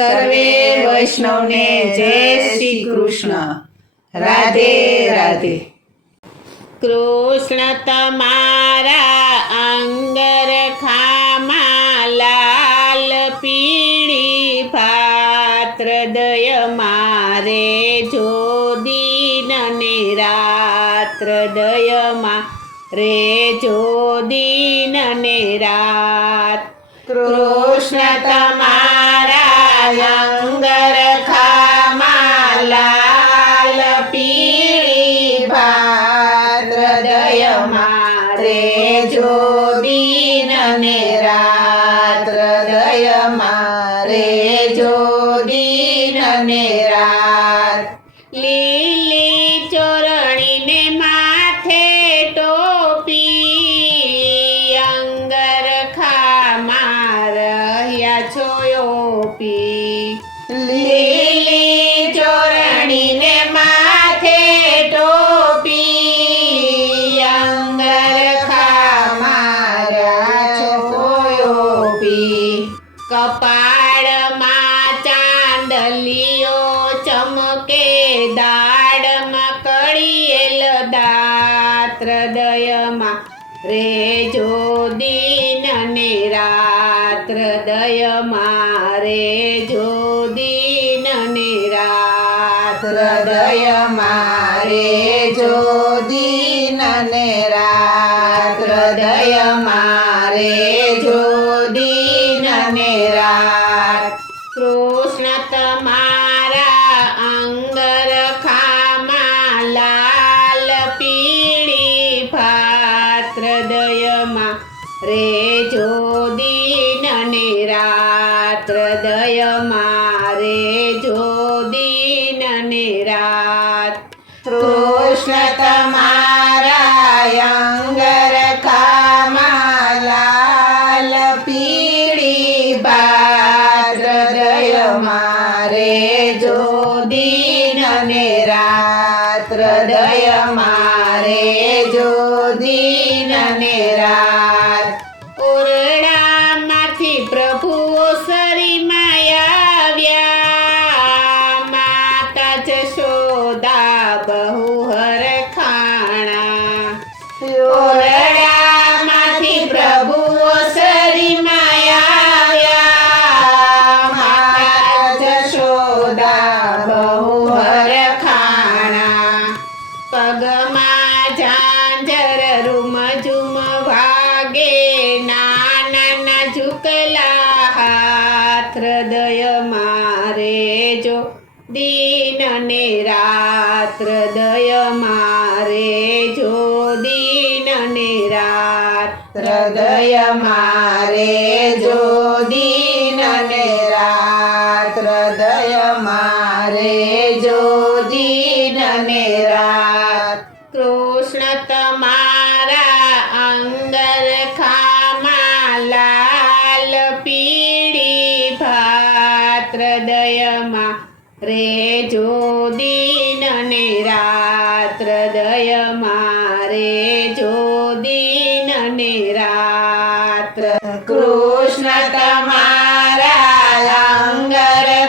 સર્વે વૈષ્ણવને જય શ્રી કૃષ્ણ. રાધે રાધે. કૃષ્ણ તમારા અંગરખામાં લાલ પીળી ભાત્રદય મારે જો દિન ને રાત્રદય મારે જો દિન ને રાત. કૃષ્ણ તમારા અંગરખામાં લાલ પીળી ભાત્રદય મારે જો દિન ને રાત્રદય મારે જો દિન ને રાત. લીલી ચોરણીને માથે ટોપી અંગરખામાં રહ્યા છો યોપી. લીલી ચોરણીને માથે ટોપી અંગરખામાં રહ્યા છો યોપી. કપાળમાં ચાંદલીઓ ચમકે દાડમાં કળિયેલ દાત્રદયમાં રેજો દિન ને રાત્રદયમાં રેજો દિન ને રાત. હૃદય મારે જો દિન ને રાત. હૃદય મારે જો દિન ને રાત. કૃષ્ણ તમારા અંગરખામાં લાલ પીળી ભાત્રદયમાં રેજો દિન ને રાત્રદયમાં રેજો દિન ને રાત. કૃષ્ણ તમારા અંગરખામાં લાલ પીળી ભાત્રદય મારે જો દિન ને રાત. હૃદય મારે જો દિન ને રાત. ઓરડામાંથી પ્રભુઓ સરીમાં આવ્યા માતા જશોદા બહુ હરખાણા. ઓરડામાંથી પ્રભુઓ સરીમાં આવ્યા માતા જશોદા બહુ હરખાણા. પગમાં ઝાંઝર રૂમઝુમ વાગે નાના ઝુકલા હાથ. હૃદય મારે જો દિન ને રાત. હૃદય મારે જો દિન ને રાત. હૃદય મારે જો દિન ને રાત. હૃદય મારે જો દિન ને રાત. કૃષ્ણ તમારા અંગરખામાં લાલ પીળી ભાત્રદયમાં રેજો દિન ને રાત. હૃદયમાં રેજો દિન ને રાત. કૃષ્ણ તમારા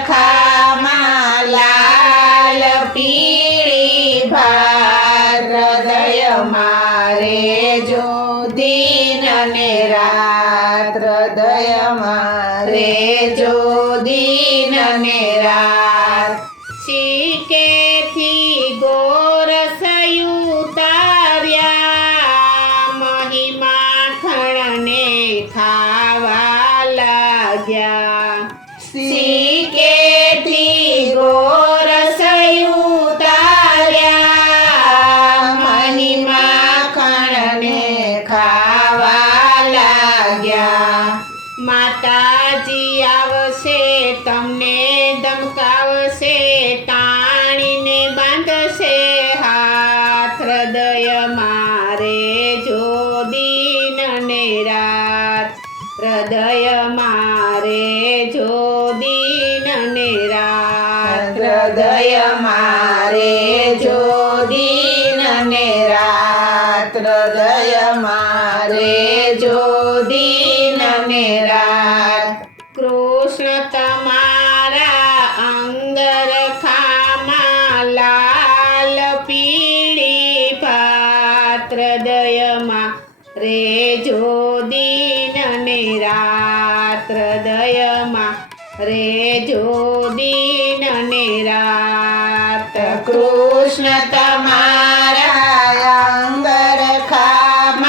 અંગરખામાં લાલ પીળી ભાત્રદય મારે જો દિન ને રાત. હૃદય મારે જો દિન ને રાત. શીકેથી ગોરસયું તાર્યા મહિમા ખણને ખાવા લાગ્યા. શીકેથી ગોરસયું તાર્યા મહિમા ખણને ખાવા લાગ્યા. માતાજી આવશે તમને ધમકાવશે તાણીને બાંધશે હાથ. હૃદય મારે જો દિન ને રાત. હૃદય મારે જો દિન ને રાત. હૃદય મારે જો દિન ને રાત. હૃદય મારે જો દિન ને રાત. કૃષ્ણ તમારા રેજો દિન ને રાત હૃદયમાં રેજો દિન ને રાત. કૃષ્ણ તમારા અંગરખામાં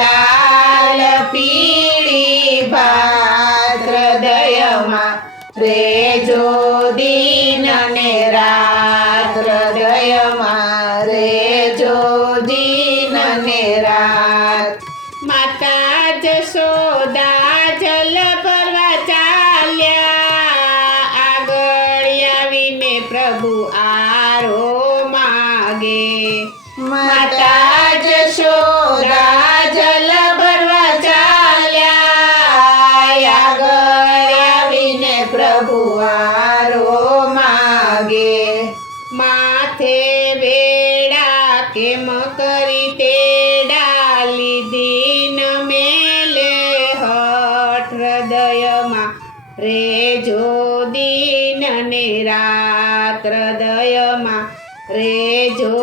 લાલ પીળી ભાત હૃદયમાં રેજો દિન ને રાત હૃદયમાં રેજો દિન ને રાત. માતા જશોદા જલ ભરવા ચાલ્યા આગળ આવીને પ્રભુ આરો માગે. માતા જશોદા જલ ભરવા ચાલ્યા આગળ આવીને પ્રભુ આરો માગે. માથે વેડા કેમ કરી તેડા લીધી ન મેલે હઠ હૃદયમાં રેજો દિન ને રાત હૃદયમાં રેજો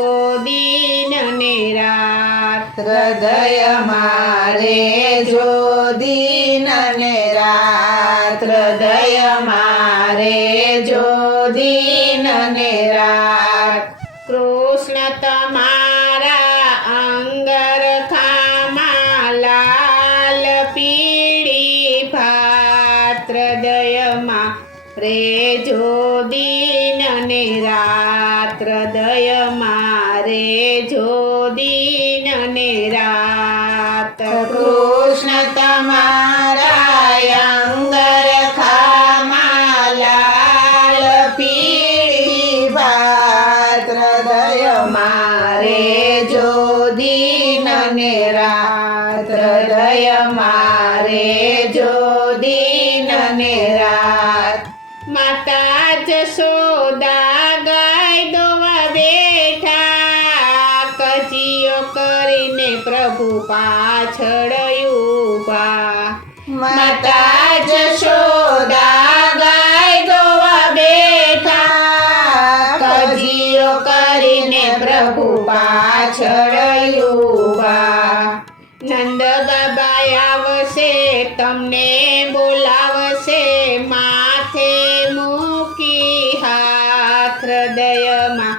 દિન ને રાત. હૃદયમાં રેજો દિન ને રાત હૃદયમાં રેજો દિન ને રાત. કૃષ્ણ તમારા અંગરખામાં લાલ પીળી ભાત હૃદયમાં રેજો દિન ને રાત હૃદયમાં રેજો દિન ને રાત. કૃષ્ણ તમારા અંગરખામાં લાલ પીળી ભાત હૃદયમાં રેજો દિન ને રાત હૃદયમાં રેજો દિન ને રાત. માતા જશોદા ગાય દોવા બેઠા કજીયો કરીને પ્રભુ પાછળ ઊભા. માતા જશોદા ગાય દોવા બેઠા કજીયો કરીને પ્રભુ પાછળ ઊભા. નંદ બાબા આવશે તમને બોલાવશે માથે મૂકી હાથ હૃદયમાં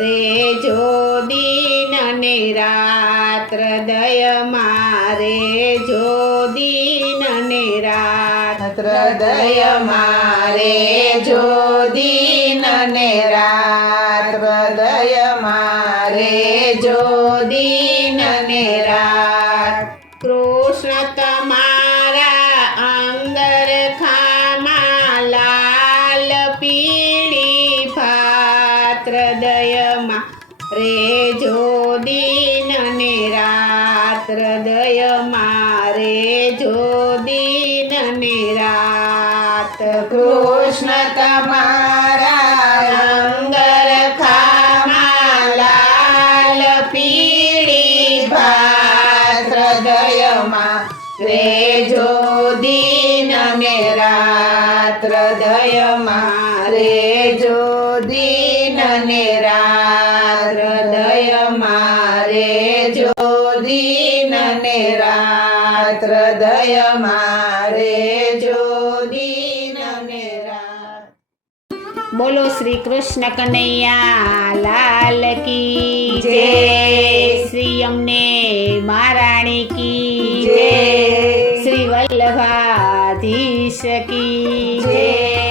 રેજો દિન ને રાત હૃદયમાં રેજો દિન ને રાત. હૃદયમાં રેજો દિન ને રાત હૃદયમાં રેજો દિન ને રાત. કૃષ્ણ તમારા અંગરખામાં લાલ પીળી ભાત હૃદયમાં રેજો દિન ને રાત હૃદયમાં રેજો દિન ને રાત. કૃષ્ણ તમારા અંગરખામાં લાલ પીળી ભાત હૃદયમાં રેજો દિન ને રાત હૃદયમાં રેજો દિન ને રાત હૃદયમાં રેજો દિન ને રાત હૃદયમાં રેજો દિન ને રાત. બોલો શ્રી કૃષ્ણ કનૈયા લાલ કી જય. જય. શ્રી અમને મહારાણી કી જય. જય. શ્રી વલ્લભાધીશ કી જય. જય.